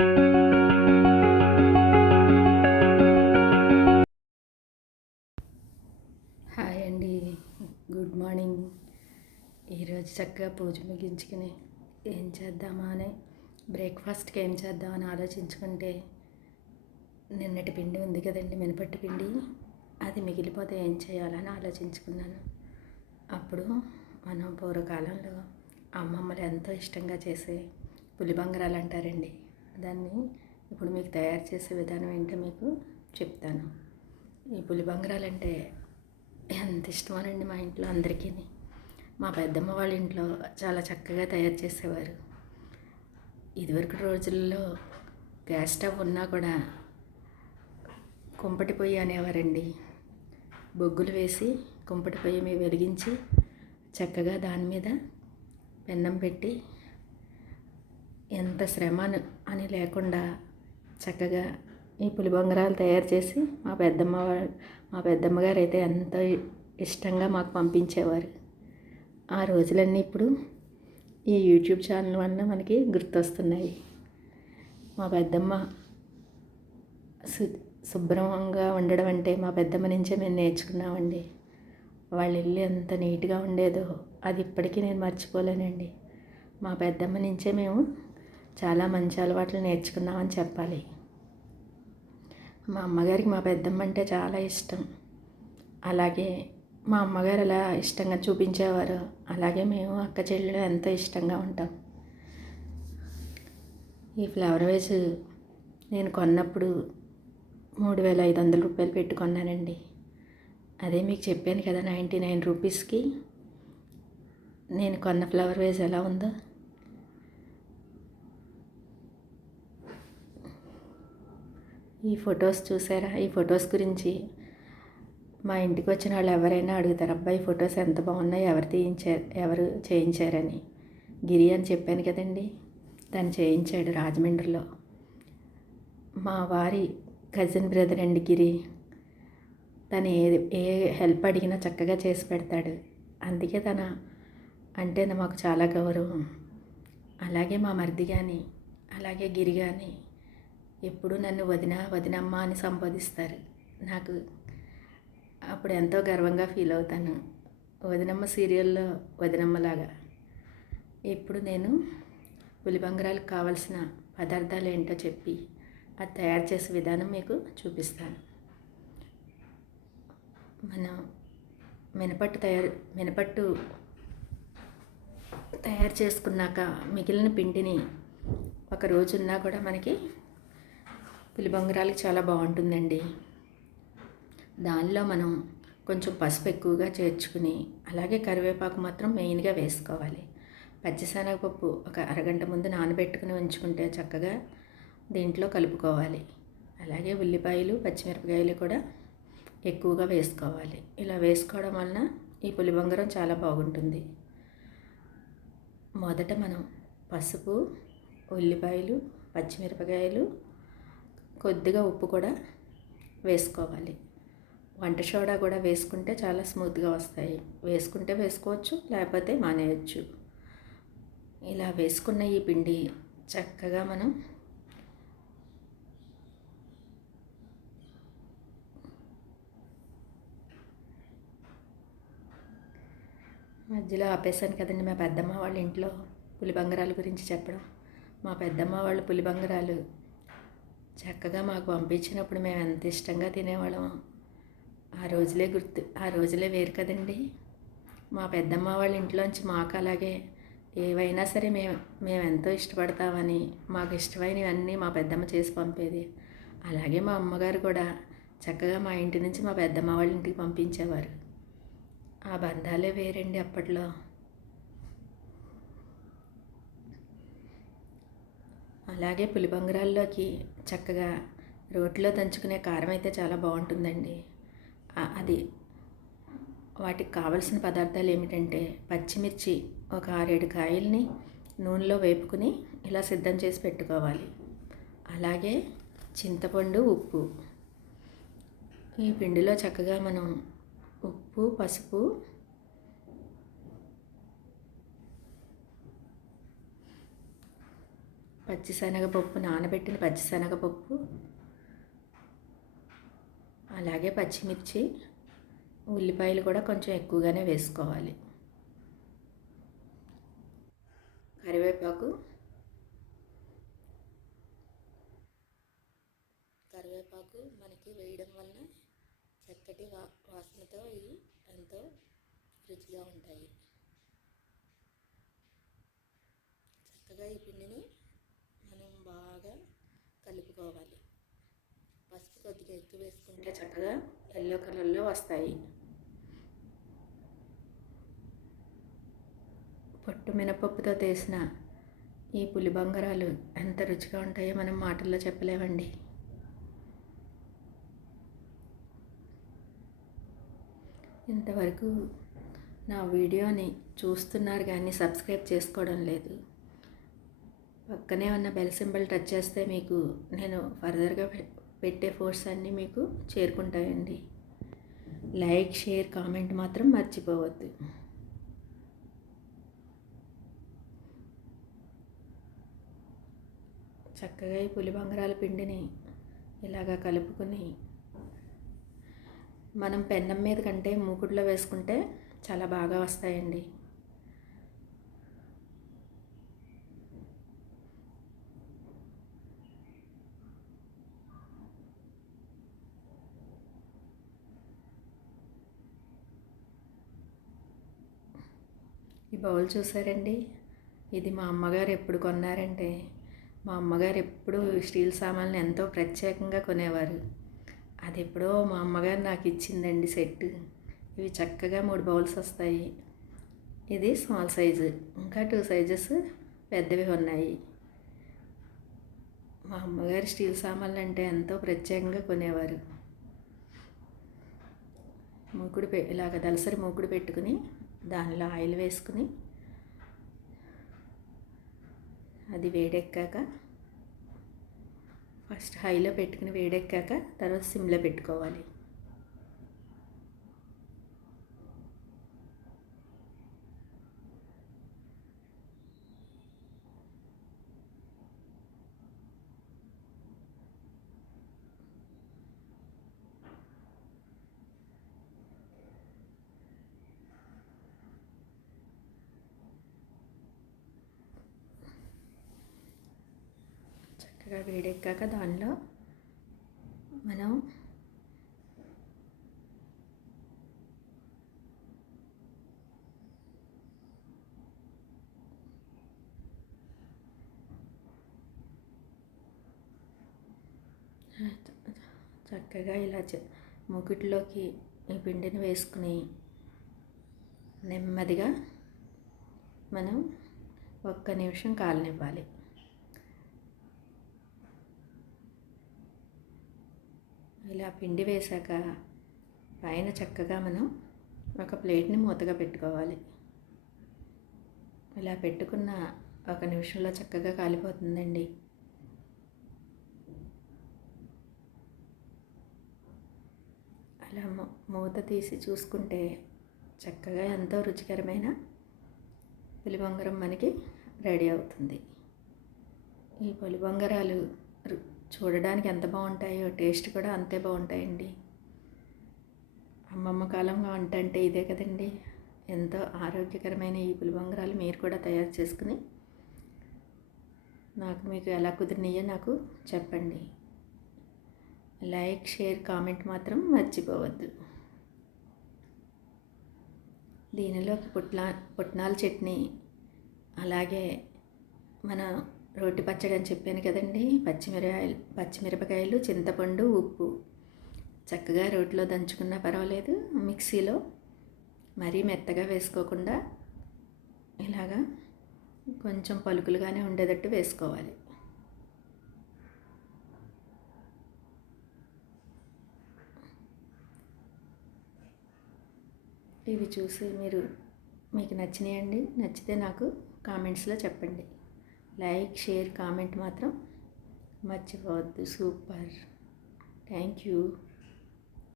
Hi అండి. Good morning. ఈరోజు చక్కగా పూజ ముగించుకుని ఏం చేద్దామా అని బ్రేక్ఫాస్ట్కి ఏం చేద్దామని ఆలోచించుకుంటే నిన్నటి పిండి ఉంది కదండి మినపట్టు పిండి. అది మిగిలిపోతే ఏం చేయాలని ఆలోచించుకున్నాను. అప్పుడు మనం పూర్వకాలంలో అమ్మమ్మలు ఎంతో ఇష్టంగా చేసే పులిబంగరాలు అంటారండి. దాన్ని ఇప్పుడు మీకు తయారు చేసే విధానం ఏంటో మీకు చెప్తాను. ఈ పులిబంగరాలు అంటే ఎంత ఇష్టమోనండి మా ఇంట్లో అందరికీ మా పెద్దమ్మ వాళ్ళ ఇంట్లో చాలా చక్కగా తయారు చేసేవారు. ఇదివరకు రోజుల్లో గ్యాస్ స్టవ్ ఉన్నా కూడా కుంపటి పొయ్యి అనేవారండి. బొగ్గులు వేసి కుంపటి పొయ్యి మీద వెలిగించి చక్కగా దాని మీద పెన్నం పెట్టి ఎంత శ్రమ అని- లేకుండా చక్కగా ఈ పులిబొంగరాలు తయారు చేసి మా పెద్దమ్మ మా పెద్దమ్మ గారు అయితే ఎంతో ఇష్టంగా మాకు పంపించేవారు. ఆ రోజులన్నీ ఇప్పుడు ఈ యూట్యూబ్ ఛానల్ వల్ల మనకి గుర్తొస్తున్నాయి. మా పెద్దమ్మ సు శుభ్రంగా ఉండడం అంటే మా పెద్దమ్మ నుంచే మేము నేర్చుకున్నామండి. వాళ్ళ ఇల్లు ఎంత నీట్గా ఉండేదో అది ఇప్పటికీ నేను మర్చిపోలేనండి. మా పెద్దమ్మ నుంచే మేము చాలా మంచి అలవాట్లు నేర్చుకుందామని చెప్పాలి. మా అమ్మగారికి మా పెద్దమ్మ అంటే చాలా ఇష్టం. అలాగే మా అమ్మగారు ఎలా ఇష్టంగా చూపించేవారు అలాగే మేము అక్క చెల్లెలు ఎంతో ఇష్టంగా ఉంటాం. ఈ ఫ్లవర్ వేస్ నేను కొన్నప్పుడు మూడు వేల ఐదు వందల రూపాయలు పెట్టుకున్నానండి అదే మీకు చెప్పాను కదా నైంటీ నైన్ రూపీస్కి. నేను కొన్న ఫ్లవర్ వేస్ ఎలా ఉందో. ఈ ఫొటోస్ చూసారా? ఈ ఫొటోస్ గురించి మా ఇంటికి వచ్చిన వాళ్ళు ఎవరైనా అడుగుతారు అబ్బాయి ఫొటోస్ ఎంత బాగున్నాయి ఎవరు తీయించారు ఎవరు చేయించారని. గిరి అని చెప్పాను కదండి. తను చేయించాడు రాజమండ్రిలో. మా వారి కజిన్ బ్రదర్ అండి గిరి. తను ఏ ఏ హెల్ప్ అడిగినా చక్కగా చేసి పెడతాడు. అందుకే తన అంటే మాకు చాలా గౌరవం. అలాగే మా మరిది కానీ అలాగే గిరి కానీ ఎప్పుడు నన్ను వదిన వదినమ్మ అని సంబోధిస్తారు. నాకు అప్పుడు ఎంతో గర్వంగా ఫీల్ అవుతాను. వదినమ్మ సీరియల్లో వదినమ్మలాగా. ఇప్పుడు నేను పులిబంగరాలకు కావలసిన పదార్థాలు ఏంటో చెప్పి అది తయారు చేసే విధానం మీకు చూపిస్తాను. మనం మినపట్టు తయారు మినపట్టు తయారు చేసుకున్నాక మిగిలిన పిండిని ఒక రోజు ఉన్నా కూడా మనకి పులిబొంగరాలకి చాలా బాగుంటుందండి. దానిలో మనం కొంచెం పసుపు ఎక్కువగా చేర్చుకుని అలాగే కరివేపాకు మాత్రం మెయిన్గా వేసుకోవాలి. పచ్చిశనగపప్పు ఒక అరగంట ముందు నానబెట్టుకుని ఉంచుకుంటే చక్కగా దీంట్లో కలుపుకోవాలి. అలాగే ఉల్లిపాయలు పచ్చిమిరపకాయలు కూడా ఎక్కువగా వేసుకోవాలి. ఇలా వేసుకోవడం వలన ఈ పులిబొంగరం చాలా బాగుంటుంది. మొదట మనం పసుపు ఉల్లిపాయలు పచ్చిమిరపకాయలు కొద్దిగా ఉప్పు కూడా వేసుకోవాలి. వంట సోడా కూడా వేసుకుంటే చాలా స్మూత్గా వస్తాయి. వేసుకుంటే వేసుకోవచ్చు లేకపోతే మానేయచ్చు. ఇలా వేసుకున్న ఈ పిండి చక్కగా మనం మధ్యలో ఆపేశాను కదండి మా పెద్దమ్మ వాళ్ళ ఇంట్లో పులిబంగరాల గురించి చెప్పడం. మా పెద్దమ్మ వాళ్ళు పులిబంగరాలు చక్కగా మాకు పంపించినప్పుడు మేము ఎంత ఇష్టంగా తినేవాళ్ళం ఆ రోజులే గుర్తు ఆ రోజులే వేరు కదండి. మా పెద్దమ్మ వాళ్ళ ఇంట్లోంచి మాకు అలాగే ఏవైనా సరే మేము మేము ఎంతో ఇష్టపడతామని మాకు ఇష్టమైనవన్నీ మా పెద్దమ్మ చేసి పంపేది. అలాగే మా అమ్మగారు కూడా చక్కగా మా ఇంటి నుంచి మా పెద్దమ్మ వాళ్ళ ఇంటికి పంపించేవారు. ఆ బంధాలే వేరండి అప్పట్లో. అలాగే పులిబంగరాల్లోకి చక్కగా రోట్లో దంచుకునే కారం అయితే చాలా బాగుంటుందండి. అది వాటికి కావలసిన పదార్థాలు ఏమిటంటే పచ్చిమిర్చి ఒక ఆరేడు కాయల్ని నూనెలో వేపుకుని ఇలా సిద్ధం చేసి పెట్టుకోవాలి. అలాగే చింతపండు ఉప్పు. ఈ పిండిలో చక్కగా మనం ఉప్పు పసుపు పచ్చిశనగపప్పు నానబెట్టిన పచ్చిశనగపప్పు అలాగే పచ్చిమిర్చి ఉల్లిపాయలు కూడా కొంచెం ఎక్కువగానే వేసుకోవాలి. కరివేపాకు కరివేపాకు మనకి వేయడం వలన చక్కటి వా వాసనతో ఇవి ఎంతో రుచిగా ఉంటాయి. చక్కగా ఈ పిండిని కలుపుకోవాలి పసుపు కొద్దిగా ఎక్కువ వేసుకుంటే చక్కగా ఎల్లో కలర్లో వస్తాయి. పొట్టు మినపప్పుతో తీసిన ఈ పులి బంగారాలు ఎంత రుచిగా ఉంటాయో మనం మాటల్లో చెప్పలేమండి. ఇంతవరకు నా వీడియోని చూస్తున్నారు కానీ సబ్స్క్రైబ్ చేసుకోవడం లేదు. పక్కనే ఉన్న బెల్ సింబల్ టచ్ చేస్తే మీకు నేను ఫర్దర్గా పెట్టే ఫోర్స్ అన్నీ మీకు చేరుకుంటాయండి. లైక్ షేర్ కామెంట్ మాత్రం మర్చిపోవద్దు. చక్కగా ఈ పులి బంగారాల పిండిని ఇలాగా కలుపుకొని మనం పెన్నం మీద కంటే మూకుడులో వేసుకుంటే చాలా బాగా వస్తాయండి. బౌల్ చూసారండి? ఇది మా అమ్మగారు ఎప్పుడు కొన్నారంటే మా అమ్మగారు ఎప్పుడు స్టీల్ సామాన్లు ఎంతో ప్రత్యేకంగా కొనేవారు. అది ఎప్పుడో మా అమ్మగారు నాకు ఇచ్చిందండి సెట్ ఇవి చక్కగా మూడు బౌల్స్ వస్తాయి. ఇది స్మాల్ సైజు ఇంకా టూ సైజెస్ పెద్దవి ఉన్నాయి. మా అమ్మగారు స్టీల్ సామాన్లు అంటే ఎంతో ప్రత్యేకంగా కొనేవారు. మూకుడు పె ఇలాగ దలసరి మూకుడు పెట్టుకుని దానిలో ఆయిల్ వేసుకుని అది వేడెక్కాక ఫస్ట్ హైలో పెట్టుకుని వేడెక్కాక తర్వాత సిమ్లో పెట్టుకోవాలి. చక్కగా వేడెక్కాక దానిలో మనం చక్కగా ఇలా ముగిట్లోకి ఈ పిండిని వేసుకుని నెమ్మదిగా మనం ఒక్క నిమిషం కాలనివ్వాలి. ఇలా పిండి వేశాక పైన చక్కగా మనం ఒక ప్లేట్ని మూతగా పెట్టుకోవాలి. ఇలా పెట్టుకున్న ఒక నిమిషంలో చక్కగా కాలిపోతుందండి. అలా మూత తీసి చూసుకుంటే చక్కగా ఎంతో రుచికరమైన పులిబొంగరం మనకి రెడీ అవుతుంది. ఈ పులిబొంగరాలు చూడడానికి ఎంత బాగుంటాయో టేస్ట్ కూడా అంతే బాగుంటాయండి. అమ్మమ్మ కాలంగా వంట అంటే ఇదే కదండి. ఎంతో ఆరోగ్యకరమైన ఈ పులిబంగరాలు మీరు కూడా తయారు చేసుకుని నాకు మీకు ఎలా కుదిరినాయో నాకు చెప్పండి. లైక్ షేర్ కామెంట్ మాత్రం మర్చిపోవద్దు. దీనిలోకి పుట్లా పుట్నాల చట్నీ అలాగే మన రోటి పచ్చడి అని చెప్పాను కదండి. పచ్చిమిరకాయలు పచ్చిమిరపకాయలు చింతపండు ఉప్పు. చక్కగా రోటిలో దంచుకున్నా పర్వాలేదు. మిక్సీలో మరీ మెత్తగా వేసుకోకుండా ఇలాగా కొంచెం పలుకులుగానే ఉండేటట్టు వేసుకోవాలి. ఇవి చూసి మీరు మీకు నచ్చినాయండి? నచ్చితే నాకు కామెంట్స్లో చెప్పండి. లైక్ షేర్ కామెంట్ మాత్రం మర్చిపోవద్దు. సూపర్. Thank you.